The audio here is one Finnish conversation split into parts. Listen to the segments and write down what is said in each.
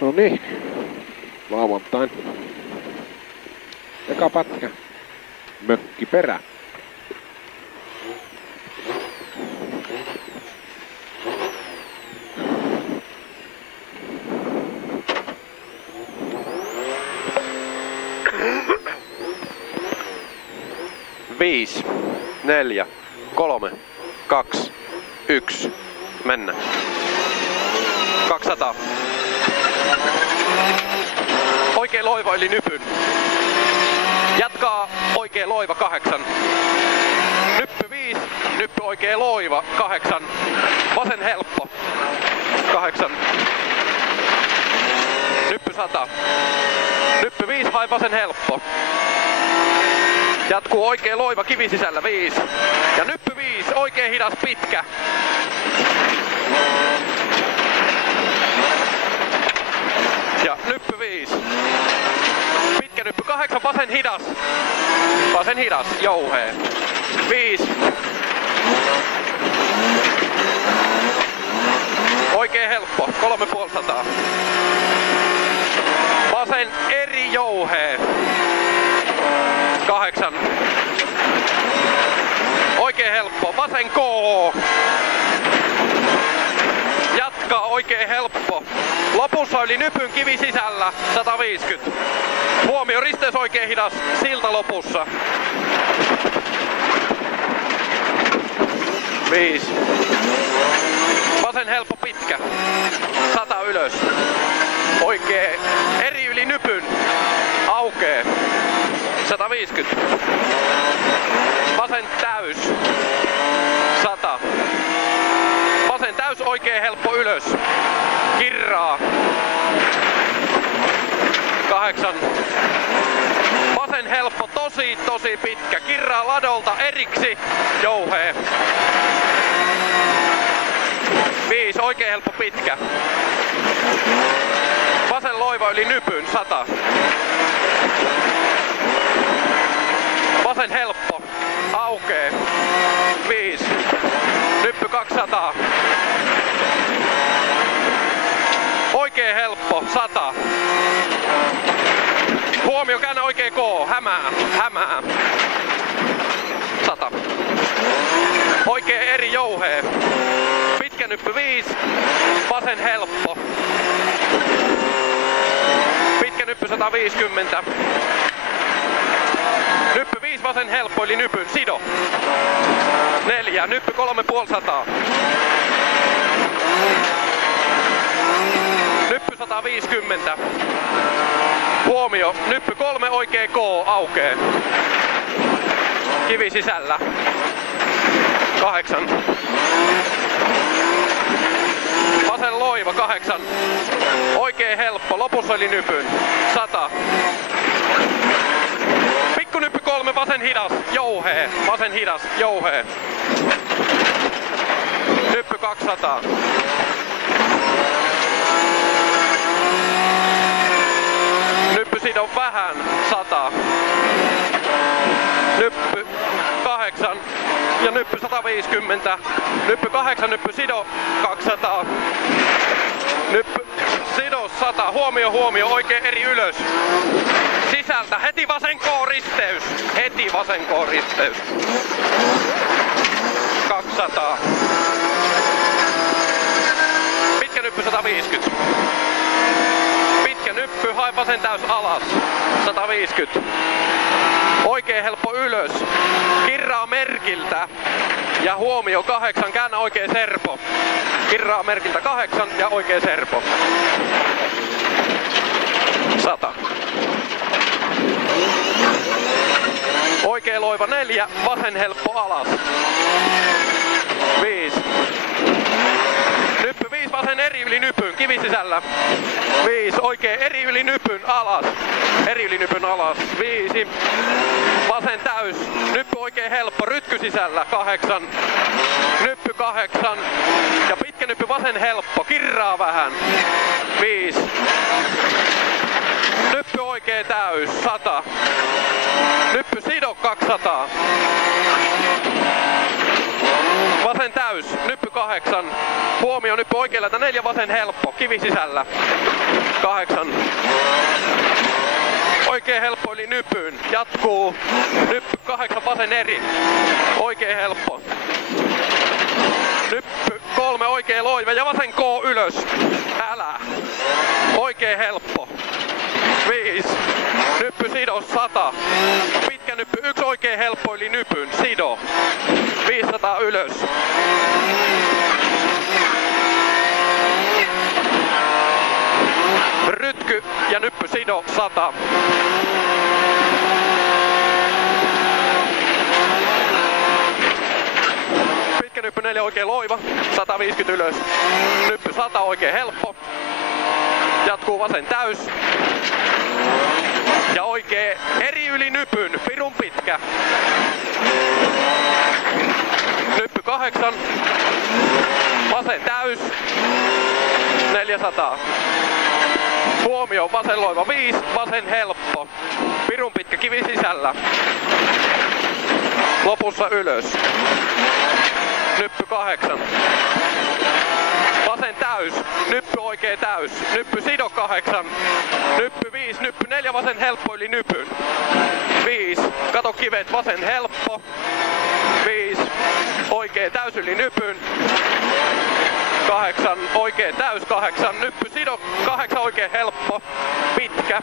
No niin. Lauantain. Eka pätkä. Mökki perä. Viis, 4, 3, 2, 1. Mennä. 200. Oikee loiva yli nypyn. Jatkaa oikee loiva 8. Nyppy 5, nyppy oikee loiva 8. Vasen helppo 8. Nyppy 100. Nyppy 5, hae vasen helppo. Jatkuu oikee loiva kivi sisällä 5. Ja nyppy 5, oikee hidas pitkä. Ja nyppy 5. Pitkä nyppy 8, vasen hidas. Vasen hidas, jouhee. 5. Oikee helppo, 350. Vasen eri jouhee. 8. Oikee helppo, vasen K. Jatkaa oikee helppo. Lopussa yli nypyn kivi sisällä, 150. Huomio, risteys oikee hidas, silta lopussa. 5. Vasen helppo pitkä, 100 ylös. Oikee eri yli nypyn, aukee. 150. Vasen täys. 100. Vasen täys, oikee helppo ylös. Kirraa. 8. Vasen helppo, tosi pitkä. Kirraa ladolta eriksi. Jouhee. 5. Oikee helppo pitkä. Vasen loiva yli nypyn. 100. Vasen helppo, aukee, 5, nyppy 200, oikee helppo, 100, huomio, käännä oikee K, hämää, 100, oikee eri jouhee, pitkä nyppy 5, vasen helppo, pitkä nyppy 150, nyppy 5, vasen helppo eli nypyn, sido. 4, nyppy 350. Nyppy 150. Huomio, nyppy 3, oikee K, aukee. Kivi sisällä. 8. Vasen loiva 8. Oikee helppo, lopussa eli nypyn. 100. Pikkunyppy 3, vasen hidas, jouhee. Vasen hidas, jouhee. Nyppy 200. Nyppy sidon vähän, 100. Nyppy 8 ja nyppy 150. Nyppy 8, nyppy sido 200. Nyppy sido 100. Huomio, oikein eri ylös. Sisältä, heti vasen K-risteys. Heti vasen K-risteys. 200. Pitkä nyppy 150. Pitkä nyppy, hae vasen täys alas. 150. Oikein helppo ylös. Kirraa merkiltä. Ja huomio 8, käännä oikein serpo. Kirraa merkiltä 8 ja oikein serpo. 100. Oikee loiva 4, vasen helppo alas. 5. Nyppy 5, vasen eri yli nypyn, kivi sisällä. 5, oikee eri yli nypyn alas. Eri yli nypyn alas. 5. Vasen täys. Nyppy oikein helppo, rytky sisällä. 8. Nyppy 8. Ja pitkä nyppy vasen helppo, kirraa vähän. 5. Nyppy oikee täys, 100. Nyppy sido 200. vasen täys, nyppy 8. Huomio, nyppy oikealta 4, vasen helppo, kivi sisällä. 8. Oikein helppo eli nypyyn. Jatkuu. Nyppy 8, vasen eri. Oikein helppo. Nyppy 3, oikein loive ja vasen K ylös. Älä. Oikein helppo. 5. Nyppy sido 100. Pitkä nyppy 1, oikein helppo eli nypyn. Sido. 500 ylös. Rytky ja nyppy sido 100. Pitkä nyppy 4, oikein loiva. 150 ylös. Nyppy 100, oikein helppo. Jatkuu vasen täys. Ja oikein eri yli nypyn, pirun pitkä. Nyppy 8. Vasen täys. 400. Huomio, vasen loiva 5, vasen helppo. Pirun pitkä kivi sisällä. Lopussa ylös. Nyppy 8. Vasen täys, nyppy oikein täys. Nyppy sido 8. Nyppy 5, nyppy 4, vasen helppo yli nypyn. 5, kato kivet, vasen helppo. 5, oikein täys yli nypyn. 8, oikein täys 8, nyppy sido 8, oikein helppo, pitkä,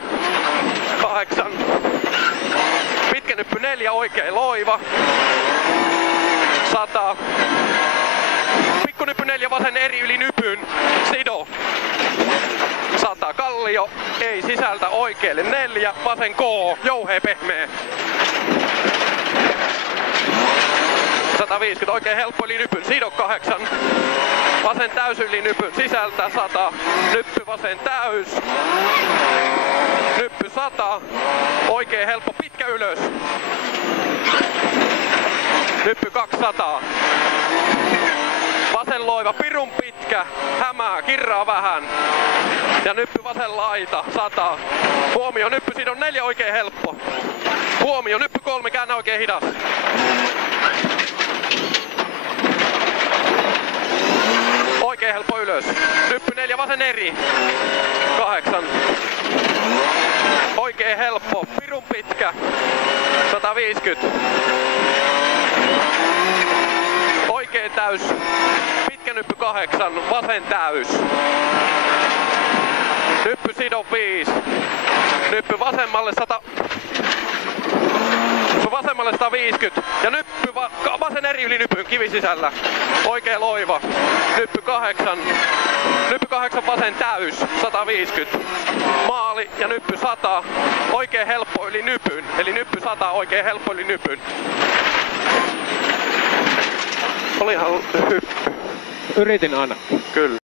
8, pitkä nyppy 4, oikein loiva, 100, pikku nyppy 4, vasen eri yli nypyn, sido, 100, kallio, ei sisältä oikealle 4, vasen K, jouhea pehmeä. 150, oikein helppo yli nypyn, sido 8. Vasen täys yli nypyn sisältä 100. Nyppy vasen täys. Nyppy 100. Oikein helppo pitkä ylös. Nyppy 200. Vasen loiva pirun pitkä. Hämää, kirraa vähän. Ja nyppy vasen laita 100. Huomio, nyppy sidon 4, oikein helppo. Huomio, nyppy 3, käännä oikein hidas. Oikein helppo ylös. Nyppy 4, vasen eri. 8. Oikein helppo. Pirun pitkä. 150. Oikein täys. Pitkä nyppy 8. Vasen täys. Nyppy sido 5. Nyppy vasemmalle 100. Vasemmalle 150 ja nyppy vasen eri yli nypyn, kivi sisällä. Oikein loiva. Nyppy 8. Nyppy 8 vasen täys, 150. Maali ja nyppy 100. Oikein helppo yli nypyn. Eli nyppy 100, oikein helppo yli nypyn. Olihan hyppy. Yritin aina. Kyllä.